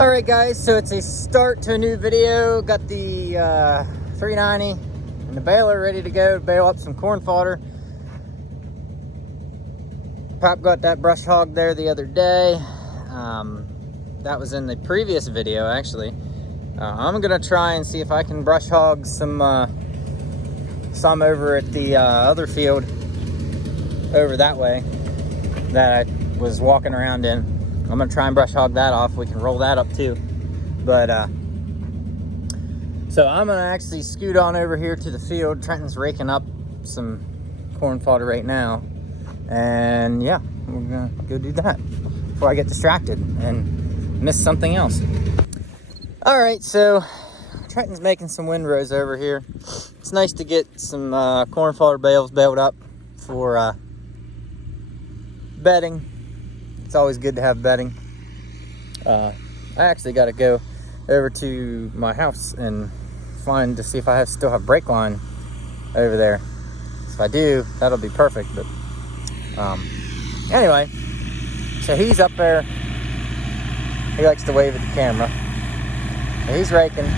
All right, guys, so it's a start to a new video. Got the 390 and the baler ready to go to bale up some corn fodder. Pop got that brush hog there the other day. That was in the previous video, actually. I'm gonna try and see if I can brush hog some over at the other field over that way that I was walking around in. I'm gonna try and brush hog that off. We can roll that up too. But so I'm gonna actually scoot on over here to the field. Trenton's raking up some corn fodder right now. And yeah, we're gonna go do that before I get distracted and miss something else. All right, so Trenton's making some windrows over here. It's nice to get some corn fodder bales baled up for bedding. It's always good to have bedding. I actually got to go over to my house and find to see if I still have brake line over there. If I do, that'll be perfect. But anyway, so he's up there. He likes to wave at the camera. He's raking,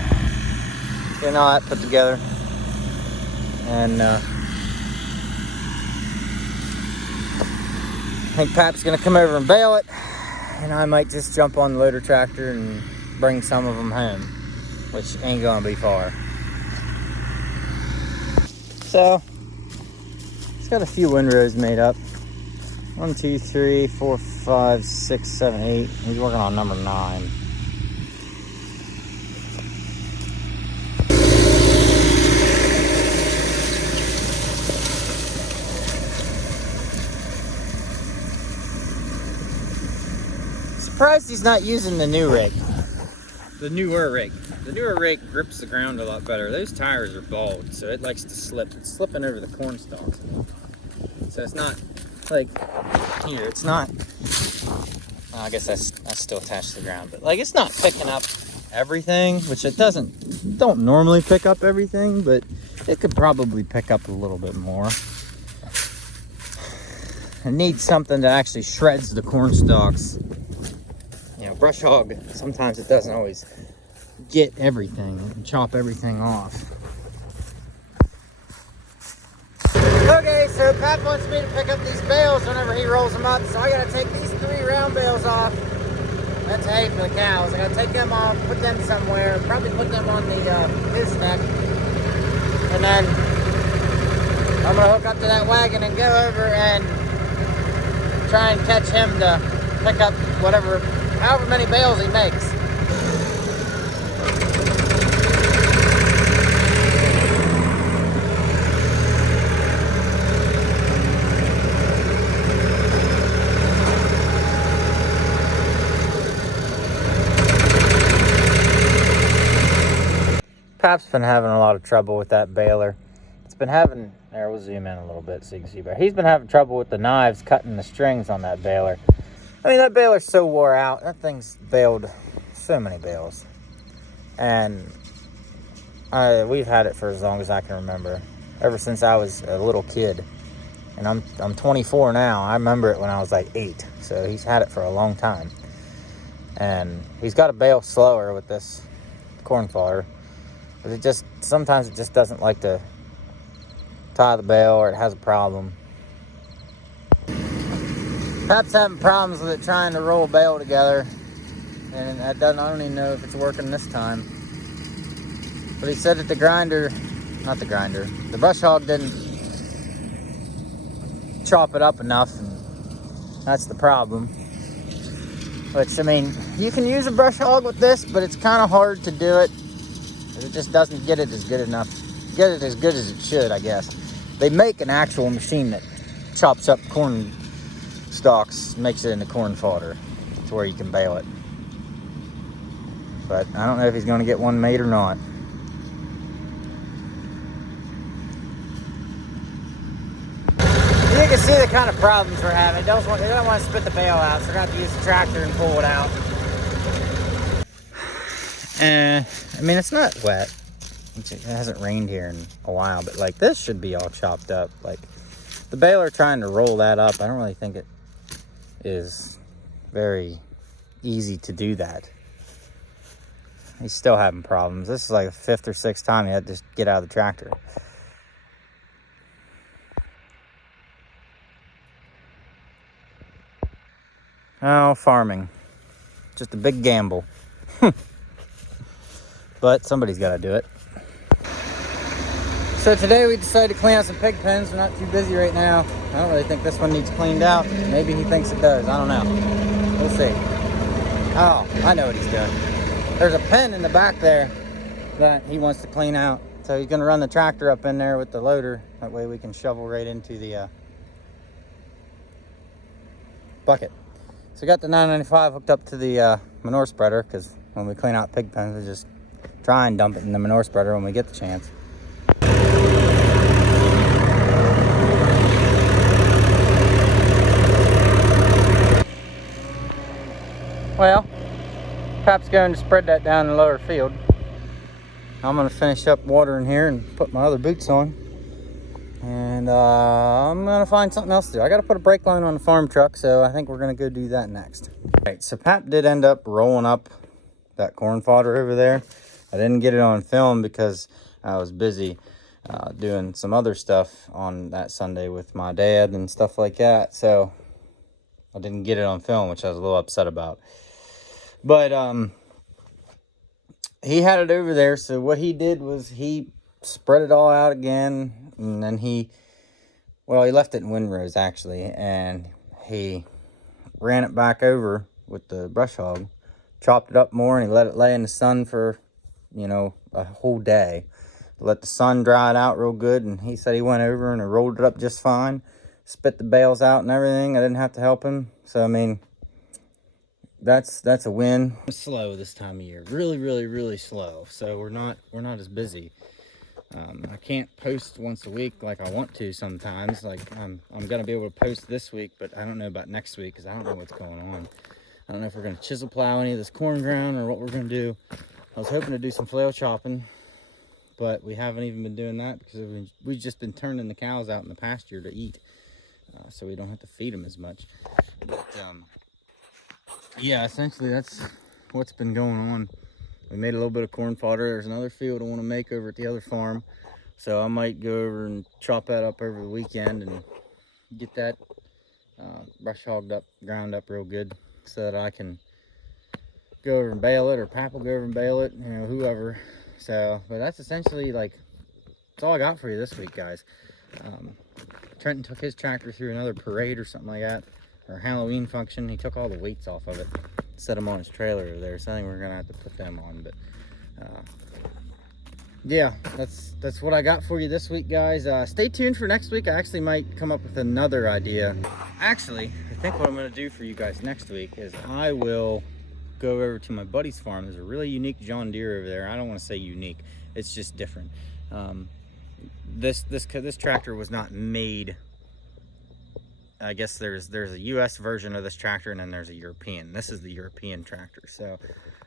getting all that put together, and I think Pap's gonna come over and bale it, and I might just jump on the loader tractor and bring some of them home, which ain't gonna be far. So it's got a few windrows made up. 1, 2, 3, 4, 5, 6, 7, 8. He's working on number 9. Surprised he's not using the new rake. The newer rake. The newer rake grips the ground a lot better. Those tires are bald, so it likes to slip. It's slipping over the corn stalks. So it's not like here. It's not. I guess that's still attached to the ground, but like it's not picking up everything, which it don't normally pick up everything, but it could probably pick up a little bit more. It needs something that actually shreds the corn stalks. Brush hog, sometimes it doesn't always get everything and chop everything off. Okay, so Pat wants me to pick up these bales whenever he rolls them up, so I gotta take these 3 round bales off. That's hay for the cows. I gotta take them off, put them somewhere, probably put them on his neck, and then I'm gonna hook up to that wagon and go over and try and catch him to pick up however many bales he makes. Pap's been having a lot of trouble with that baler. It's been having, there, we'll zoom in a little bit so you can see better. He's been having trouble with the knives cutting the strings on that baler. I mean, that baler's so wore out. That thing's baled so many bales. And we've had it for as long as I can remember. Ever since I was a little kid. And I'm 24 now. I remember it when I was like 8. So he's had it for a long time. And he's got to bale slower with this corn fodder. But sometimes it just doesn't like to tie the bale, or it has a problem. Pap's having problems with it trying to roll a bale together, and I don't even know if it's working this time. But he said that the brush hog didn't chop it up enough, and that's the problem. Which, I mean, you can use a brush hog with this, but it's kind of hard to do it. It just doesn't get it as good as it should, I guess. They make an actual machine that chops up corn stalks, makes it into corn fodder to where you can bale it. But I don't know if he's going to get one made or not. You can see the kind of problems we're having. They don't want to spit the bale out, so we're going to have to use the tractor and pull it out. I mean, it's not wet. It hasn't rained here in a while, but like this should be all chopped up. Like the baler trying to roll that up, I don't really think it is very easy to do that. he's still having problems. This is like the 5th or 6th time he had to get out of the tractor. Oh, farming. Just a big gamble. But somebody's got to do it. So today we decided to clean out some pig pens. We're not too busy right now. I don't really think this one needs cleaned out. Maybe he thinks it does. I don't know. We'll see. Oh, I know what he's doing. There's a pen in the back there that he wants to clean out. So he's going to run the tractor up in there with the loader. That way we can shovel right into the bucket. So we got the 995 hooked up to the manure spreader, because when we clean out pig pens, we just try and dump it in the manure spreader when we get the chance. Well, Pap's going to spread that down in the lower field. I'm going to finish up watering here and put my other boots on. And I'm going to find something else to do. I got to put a brake line on the farm truck, so I think we're going to go do that next. All right, so Pap did end up rolling up that corn fodder over there. I didn't get it on film because I was busy doing some other stuff on that Sunday with my dad and stuff like that. So I didn't get it on film, which I was a little upset about. But he had it over there, so what he did was he spread it all out again, and then he left it in windrows actually, and he ran it back over with the brush hog, chopped it up more, and he let it lay in the sun for, you know, a whole day. Let the sun dry it out real good, and he said he went over and rolled it up just fine, spit the bales out and everything. I didn't have to help him, so I mean, that's a win. It's slow this time of year, really slow. So we're not as busy. I can't post once a week like I want to sometimes. Like I'm gonna be able to post this week, but I don't know about next week because I don't know what's going on. I don't know if we're gonna chisel plow any of this corn ground or what we're gonna do. I was hoping to do some flail chopping, but we haven't even been doing that because we've just been turning the cows out in the pasture to eat, so we don't have to feed them as much. But yeah, essentially that's what's been going on. We made a little bit of corn fodder. There's another field I want to make over at the other farm, so I might go over and chop that up over the weekend and get that brush hogged up, ground up real good, so that I can go over and bale it, or Pap will go over and bale it, you know, whoever. So, but that's essentially, like, that's all I got for you this week, guys. Trenton took his tractor through another parade or something like that, or Halloween function. He took all the weights off of it, set them on his trailer over there, so I think we're gonna have to put them on. But yeah, that's what I got for you this week, guys. Stay tuned for next week. I actually might come up with another idea. Actually, I think what I'm gonna do for you guys next week is I will go over to my buddy's farm. There's a really unique John Deere over there. I don't want to say unique, it's just different. This tractor was not made. I guess there's a US version of this tractor, and then there's a European. This is the European tractor. So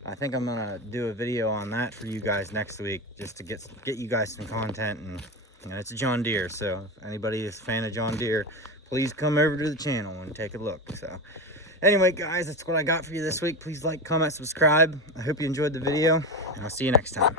I think I'm gonna do a video on that for you guys next week, just to get you guys some content. And you know, it's a John Deere, so if anybody is a fan of John Deere, please come over to the channel and take a look. So anyway, guys, that's what I got for you this week. Please like, comment, subscribe. I hope you enjoyed the video, and I'll see you next time.